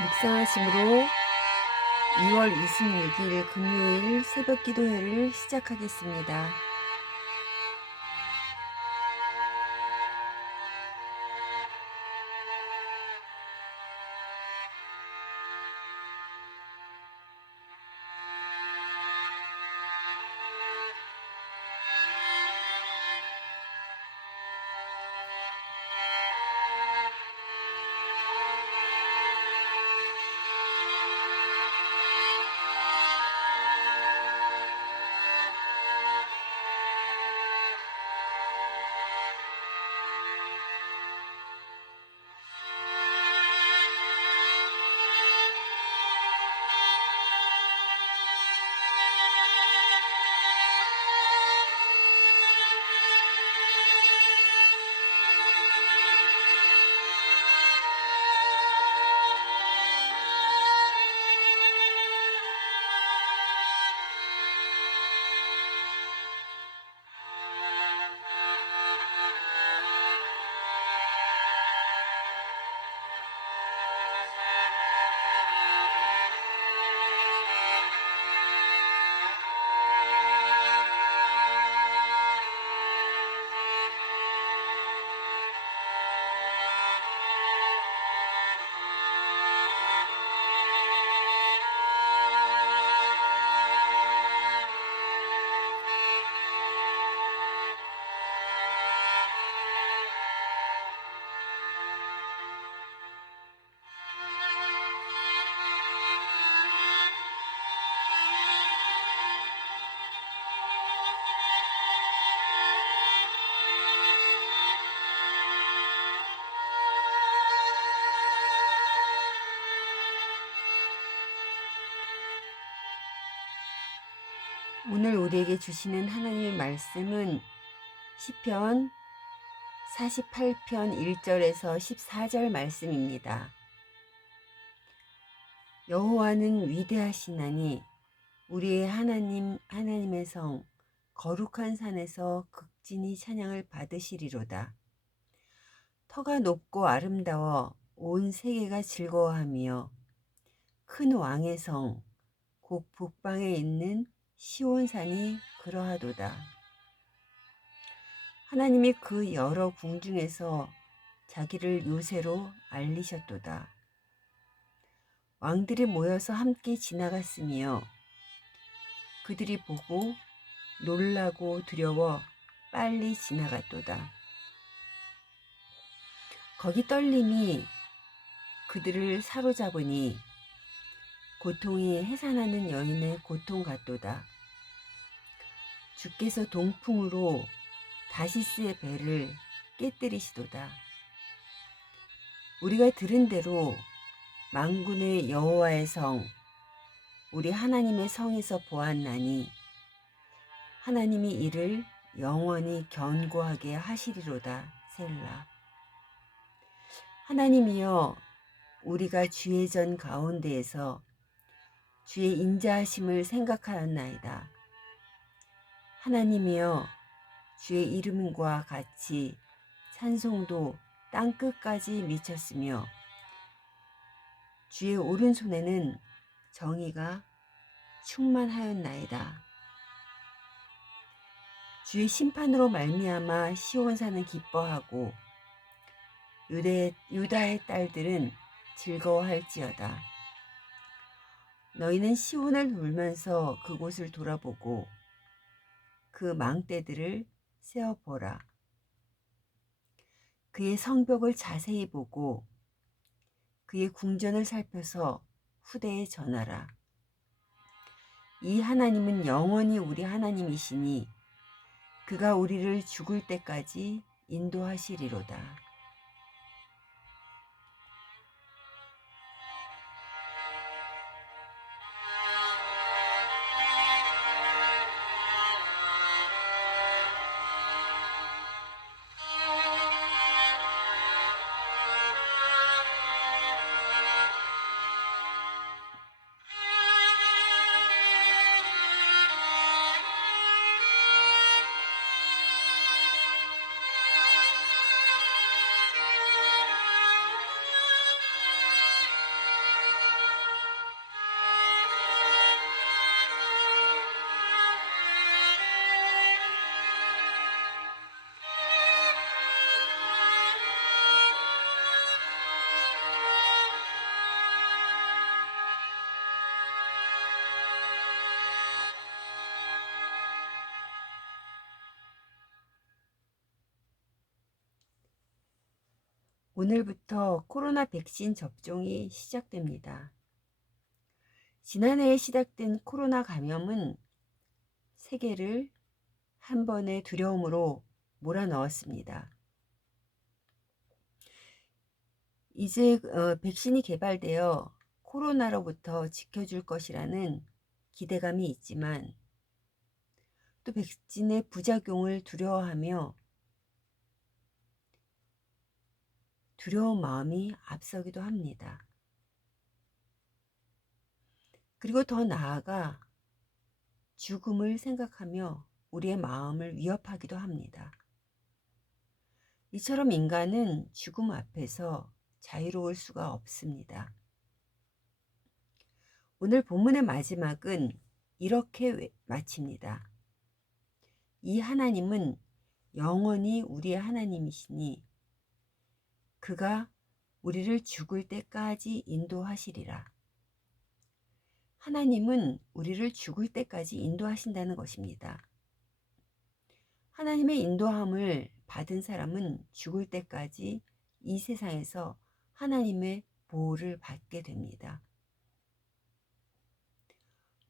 묵상하심으로 2월 26일 금요일 새벽 기도회를 시작하겠습니다. 오늘 우리에게 주시는 하나님의 말씀은 시편 48편 1절에서 14절 말씀입니다. 여호와는 위대하시나니 우리의 하나님의 성 거룩한 산에서 극진히 찬양을 받으시리로다. 터가 높고 아름다워 온 세계가 즐거워하며 큰 왕의 성 곡 북방에 있는 시온산이 그러하도다. 하나님이 그 여러 궁중에서 자기를 요새로 알리셨도다. 왕들이 모여서 함께 지나갔으며 그들이 보고 놀라고 두려워 빨리 지나갔도다. 거기 떨림이 그들을 사로잡으니 고통이 해산하는 여인의 고통 같도다. 주께서 동풍으로 다시스의 배를 깨뜨리시도다. 우리가 들은 대로 만군의 여호와의 성, 우리 하나님의 성에서 보았나니 하나님이 이를 영원히 견고하게 하시리로다. 셀라. 하나님이여, 우리가 주의 전 가운데에서 주의 인자하심을 생각하였나이다. 하나님이여, 주의 이름과 같이 찬송도 땅끝까지 미쳤으며 주의 오른손에는 정의가 충만하였나이다. 주의 심판으로 말미암아 시온산은 기뻐하고 유다의 딸들은 즐거워할지어다. 너희는 시온을 돌면서 그곳을 돌아보고 그 망대들을 세어보라. 그의 성벽을 자세히 보고 그의 궁전을 살펴서 후대에 전하라. 이 하나님은 영원히 우리 하나님이시니 그가 우리를 죽을 때까지 인도하시리로다. 오늘부터 코로나 백신 접종이 시작됩니다. 지난해에 시작된 코로나 감염은 세계를 한 번의 두려움으로 몰아넣었습니다. 이제 백신이 개발되어 코로나로부터 지켜줄 것이라는 기대감이 있지만 또 백신의 부작용을 두려워하며 두려운 마음이 앞서기도 합니다. 그리고 더 나아가 죽음을 생각하며 우리의 마음을 위협하기도 합니다. 이처럼 인간은 죽음 앞에서 자유로울 수가 없습니다. 오늘 본문의 마지막은 이렇게 마칩니다. 이 하나님은 영원히 우리의 하나님이시니 그가 우리를 죽을 때까지 인도하시리라. 하나님은 우리를 죽을 때까지 인도하신다는 것입니다. 하나님의 인도함을 받은 사람은 죽을 때까지 이 세상에서 하나님의 보호를 받게 됩니다.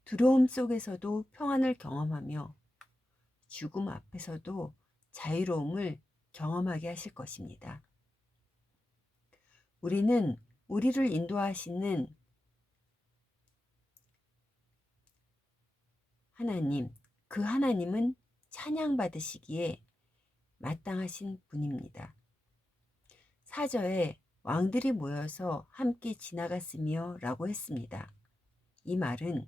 두려움 속에서도 평안을 경험하며 죽음 앞에서도 자유로움을 경험하게 하실 것입니다. 우리는 우리를 인도하시는 하나님, 그 하나님은 찬양받으시기에 마땅하신 분입니다. 4절에 왕들이 모여서 함께 지나갔으며 라고 했습니다. 이 말은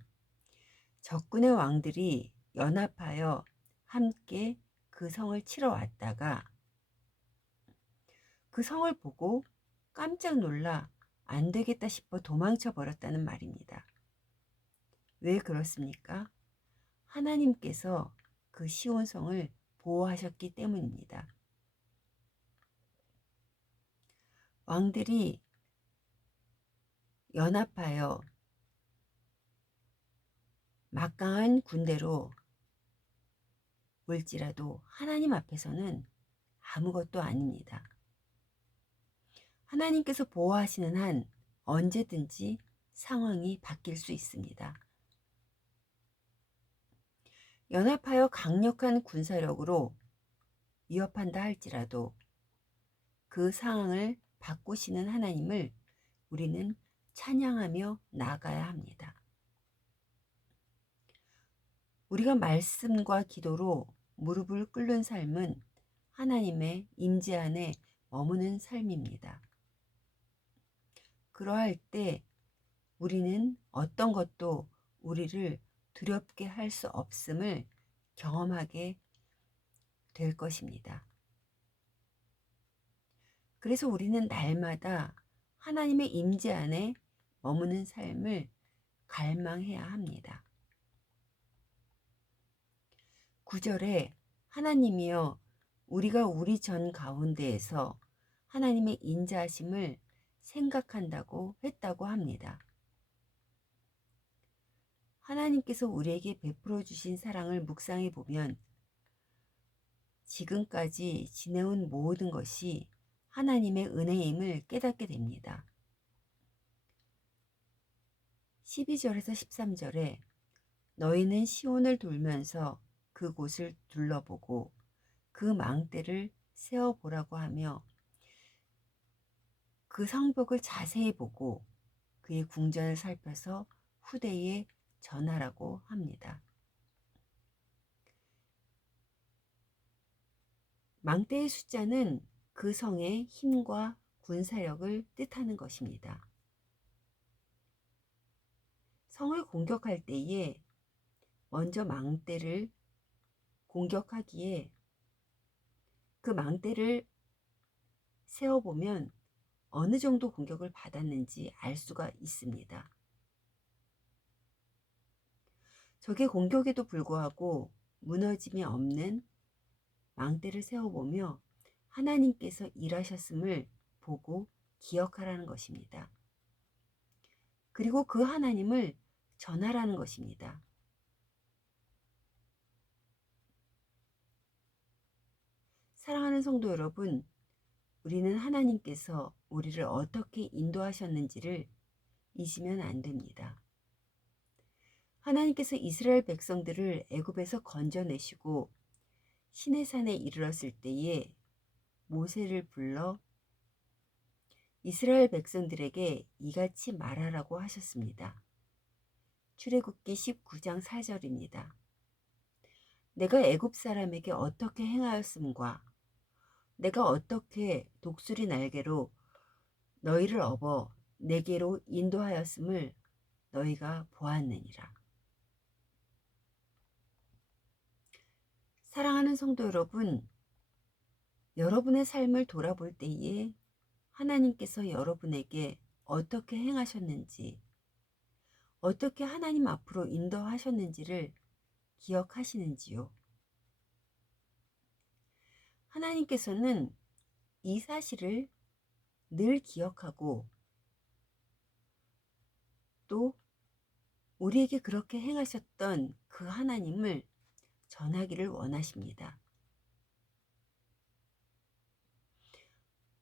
적군의 왕들이 연합하여 함께 그 성을 치러 왔다가 그 성을 보고 깜짝 놀라 안 되겠다 싶어 도망쳐 버렸다는 말입니다. 왜 그렇습니까? 하나님께서 그 시온 성을 보호하셨기 때문입니다. 왕들이 연합하여 막강한 군대로 올지라도 하나님 앞에서는 아무것도 아닙니다. 하나님께서 보호하시는 한 언제든지 상황이 바뀔 수 있습니다. 연합하여 강력한 군사력으로 위협한다 할지라도 그 상황을 바꾸시는 하나님을 우리는 찬양하며 나아가야 합니다. 우리가 말씀과 기도로 무릎을 꿇는 삶은 하나님의 임재 안에 머무는 삶입니다. 그러할 때 우리는 어떤 것도 우리를 두렵게 할 수 없음을 경험하게 될 것입니다. 그래서 우리는 날마다 하나님의 임재 안에 머무는 삶을 갈망해야 합니다. 9절에 하나님이여 우리가 우리 전 가운데에서 하나님의 인자하심을 생각한다고 했다고 합니다. 하나님께서 우리에게 베풀어 주신 사랑을 묵상해 보면 지금까지 지내온 모든 것이 하나님의 은혜임을 깨닫게 됩니다. 12절에서 13절에 너희는 시온을 돌면서 그곳을 둘러보고 그 망대를 세어보라고 하며 그 성벽을 자세히 보고 그의 궁전을 살펴서 후대에 전하라고 합니다. 망대의 숫자는 그 성의 힘과 군사력을 뜻하는 것입니다. 성을 공격할 때에 먼저 망대를 공격하기에 그 망대를 세어보면 어느 정도 공격을 받았는지 알 수가 있습니다. 적의 공격에도 불구하고 무너짐이 없는 망대를 세워보며 하나님께서 일하셨음을 보고 기억하라는 것입니다. 그리고 그 하나님을 전하라는 것입니다. 사랑하는 성도 여러분, 우리는 하나님께서 우리를 어떻게 인도하셨는지를 잊으면 안 됩니다. 하나님께서 이스라엘 백성들을 애굽에서 건져내시고 시내산에 이르렀을 때에 모세를 불러 이스라엘 백성들에게 이같이 말하라고 하셨습니다. 출애굽기 19장 4절입니다. 내가 애굽 사람에게 어떻게 행하였음과 내가 어떻게 독수리 날개로 너희를 업어 내게로 인도하였음을 너희가 보았느니라. 사랑하는 성도 여러분, 여러분의 삶을 돌아볼 때에 하나님께서 여러분에게 어떻게 행하셨는지, 어떻게 하나님 앞으로 인도하셨는지를 기억하시는지요? 하나님께서는 이 사실을 늘 기억하고 또 우리에게 그렇게 행하셨던 그 하나님을 전하기를 원하십니다.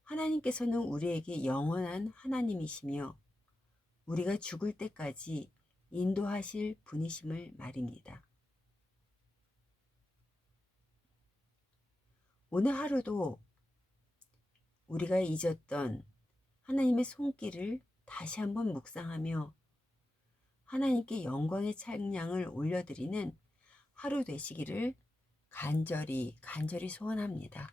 하나님께서는 우리에게 영원한 하나님이시며 우리가 죽을 때까지 인도하실 분이심을 말입니다. 오늘 하루도 우리가 잊었던 하나님의 손길을 다시 한번 묵상하며 하나님께 영광의 찬양을 올려드리는 하루 되시기를 간절히 소원합니다.